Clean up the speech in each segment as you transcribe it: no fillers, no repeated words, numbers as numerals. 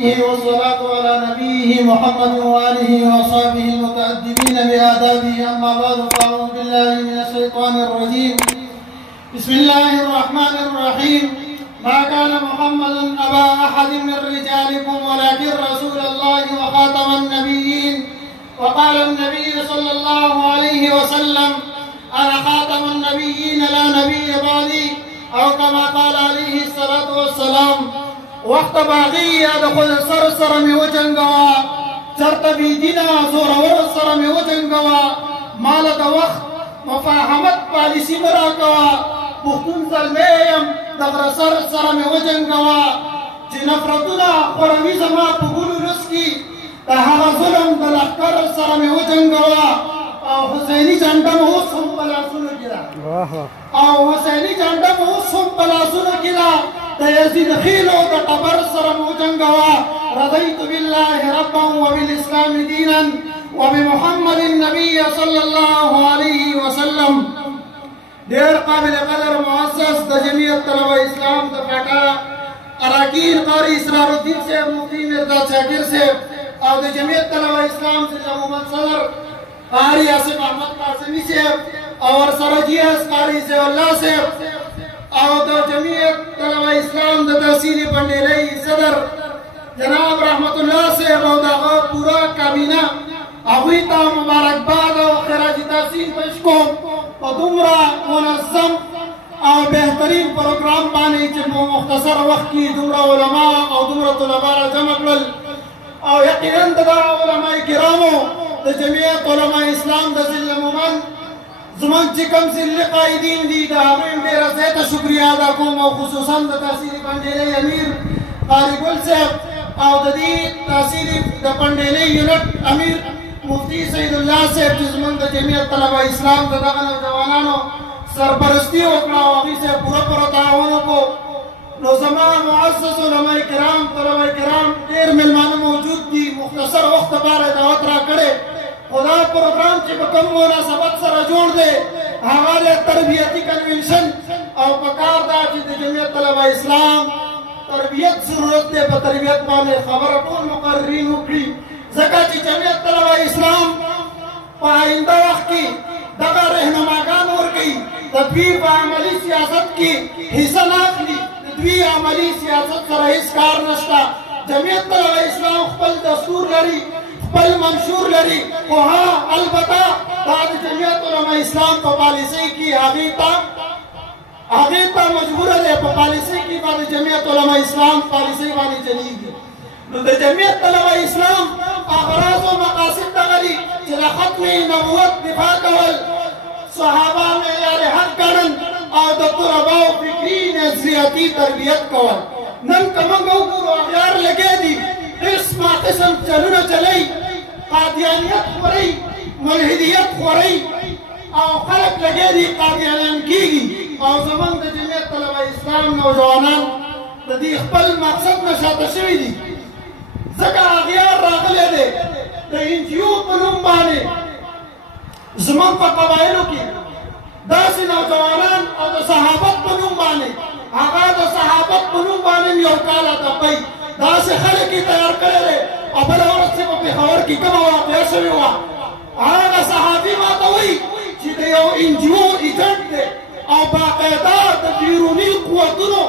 والصلاة على نبيه محمد وآله وصحبه المتأدبين بآدابه. أما بعد فأعوذ بالله من الشيطان الرجيم. بسم الله الرحمن الرحيم. ما كان محمد أبا أحد من رجالكم ولكن رسول الله وخاتم النبيين. وقال النبي صلى الله عليه وسلم: أنا خاتم النبيين لا نبي بعدي، أو كما قال عليه الصلاة والسلام. وقت باغی دخل سر می وجنگوا، چرت بی دینا زورور سر می وجنگوا، مال دا وقت مفاهمت پالیسی مراکوا، بختون ظلمیم دغر سر می وجنگوا، چی نفرتونا قرمی زما پگولو رسکی، دا هغا ظلم دا لخکر سر می وجنگوا، او حسینی جنڈم اوس هم پلاسونو گیرا، او حسینی جنڈم اوس هم پلاسونو گیرا، دا یزید خیلو دا قبر سرم وجنگوا. رضیت بالله ربا وبالاسلام دینا وبمحمد النبی صلی اللہ علیہ وسلم. دیر قابل قدر معزز دا جمعیت طلبہ اسلام دا فاٹا اراکین قاری اسرار الدین سے مفتی مرداد شاکر سے اور دا جمعیت طلبہ اسلام سے عموماً صدر قاری آصف احمد قاسمی سے اور سرجیس قاری سے اللہ سے او دا جمعیت طلبہ اسلام دا تحصیلی پنڈیلی صدر جناب رحمت اللہ سے او دا پورا کابینہ اغویتا مبارکباد و خراج تحصیل پیش کو و دمرا منظم او بہترین پروگرام بانے چھ مختصر وقت کی دمرا علماء او دمرا طلباء را جمع کرل او یقیناً دا علماء کرامو دا جمعیت علماء اسلام دا ذل مومن زمان چکم سے قائدین دی دا ہمیں میرا زیادہ شکریہ ادا کوم او خصوصاً دا تحصیلی پنڈیلی امیر قاری گل صاحب او دا دی تحصیلی دا پنڈیلی یونٹ امیر مفتی سید اللہ صاحب جزمان دا جمعیت طلبہ اسلام دا دغن جوانانو سرپرستی اکڑا و ابھی سے پورا تعاونوں کو نو زمان معزز علماء کرام طلبہ کرام دیر ملمان موجود دی مختصر وقت بار دعوت را کرے خدا پروگرام چی بکم مناسبت سر جوڑ دے حوالے تربیتی کنونشن او پکار دا چی جمعیت طلبہ اسلام تربیت ضرورت دے پا تربیت بانے خبر کون مقررین اکڑی زکا چی جمعیت طلبہ اسلام پا آئندہ وقت کی دغا رہنماگان ورگئی تدویر پا عملی سیاست کی حصہ ناکلی تدویر عملی سیاست سر اس کار نشتا. جمعیت طلبہ اسلام خپل دستور لری پل منشور لری وہاں البتہ بعد جمعیت علماء اسلام پا پالیسی کی آگیتا مجبور ہے پا پالیسی کی بعد جمعیت علماء اسلام پالیسی بانی چلی گی. نو دا جمعیت طلبہ اسلام اغراض و مقاصد دغلی چلا ختم نبوت دفاع کول صحابہ میں یار حق کرن او دا طلباء فکری نظریاتی تربیت کول. نن کمنگو گرو اغیار لگے دی قسم قسم چلونا چلی قادیانیت خوری ملحدیت خوری او خلق لگے دی قادیانیان کی گی او زمان دا جمعیت طلبہ اسلام نوجوانان دا دی اخبر مقصد نشاط شوی دی زکا اغیار راغلے دے دا انجیو پنم بانے زمان پا قبائلو کی دا سی نوجوانان او دا صحابت پنم بانے آغا دا صحابت پنم بانے میوکالا تا پئی دا سے خلقی تیار کرے رہے ابل عورت سے پہ خبر کی کم واقعہ شوی ہوا آگا صحابی ماتا ہوئی چی دے یو انجیو ایجنٹ دے او باقیدہ دا بیرونی قوتنو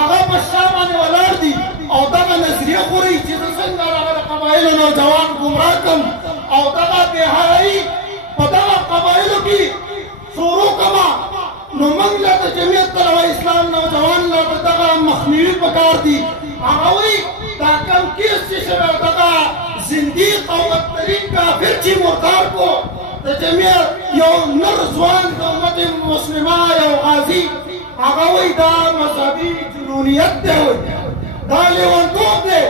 آگا پشامانے والار دی او داگا نظریہ خوری چی دا سنگر آگا قبائل نوجوان گمراکم او داگا دیہائی پداگا قبائلو کی شورو کما نو منگلہ دا جمعیت طلبہ اسلام نوجوان لگا داگا مخمیری پکار دی آگاوی تاکم کیس چی شبه دقا زندیق او بدترین کافر چی مرتار کو دا جمعیت یو نرزوان دا امت مسلمہ یو غازی آگاوی دا مذہبی جنونیت دے ہوئی دا لیوانتوب دے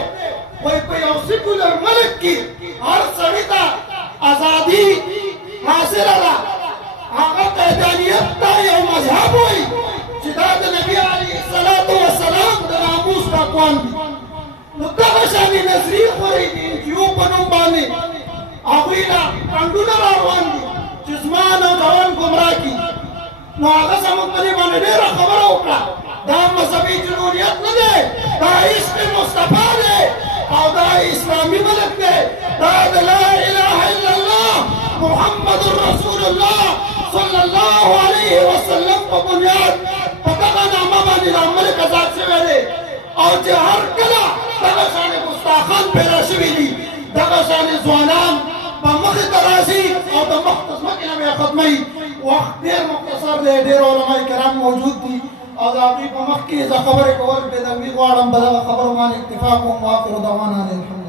وی پہ یو سیکولر ملک کی ہر سڑیتا آزادی حاصل اللہ آگا قیدانیت تا یو مذہب ہوئی چدا دا نبی علیہ السلام دا ناموس دا قوان دی متغشانی نظری خوری دی انجیو پنم بانے آبوینا کندونا راوان دی جزمان و دوان گمراہ کی نو آگا سمت ملی بانے دیرہ خبر اوکا دا مذہبی جنونیت ندے دا عشق مصطفیٰ دے رسول الله صلی الله علیه وسلم په بنیاد په دغه نامه باندې د ملک آزاد شوی دی او چې هر کله دغه شانې ګستاخان پیدا شوي دي دغه شانې ځوانان په مخې ته راځي او د مخ د ځمکې نه به یې ختموي وخت ډېر مختصر دی ډېر علما کرام موجود دي او د هغوی په مخ کې زه خبرې کول بېدوي غواړم په دغه خبرو باندې اکتفا کوم واخر دعوانا الحمد